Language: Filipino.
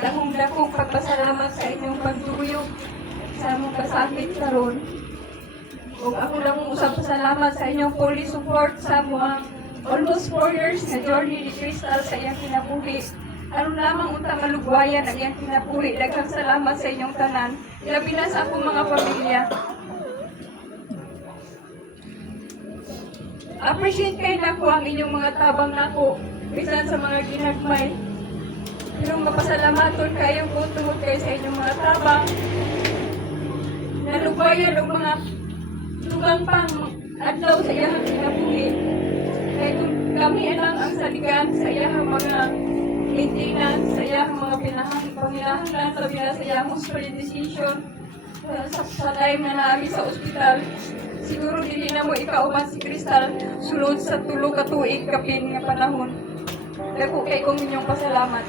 dakong pagpasalamat sa inyong pagtuyog sa among kasakit karon. Ug ako lang usab pasalamat sa inyong fully support sa mga almost 4 years na journey ni Crystal sa iyang kinabuhi. Aron lamang unta malugwayan ang iyang kinabuhi. Daghang salamat sa inyong tanan. Labi na sa akong mga pamilya. Appreciate kay nako ang inyong mga tabang nako bisan sa mga ginagmay. Pero mapasalamaton kayo po tungod kayo sa inyong mga tabang. Nalugwayan ang mga lugang pang adlaw sa iyang kinabuhi. Kaya kung kami alang ang saligan sa iyang mga maintenance, sa iyang mga pangilahanglan, sabi na sa iyang hospital decision, sa time na naami sa ospital, siguro dili na mo ikauban si Crystal sulod sa 3 ka tuig kapin nga panahon. Dako kay kong inyong pasalamat.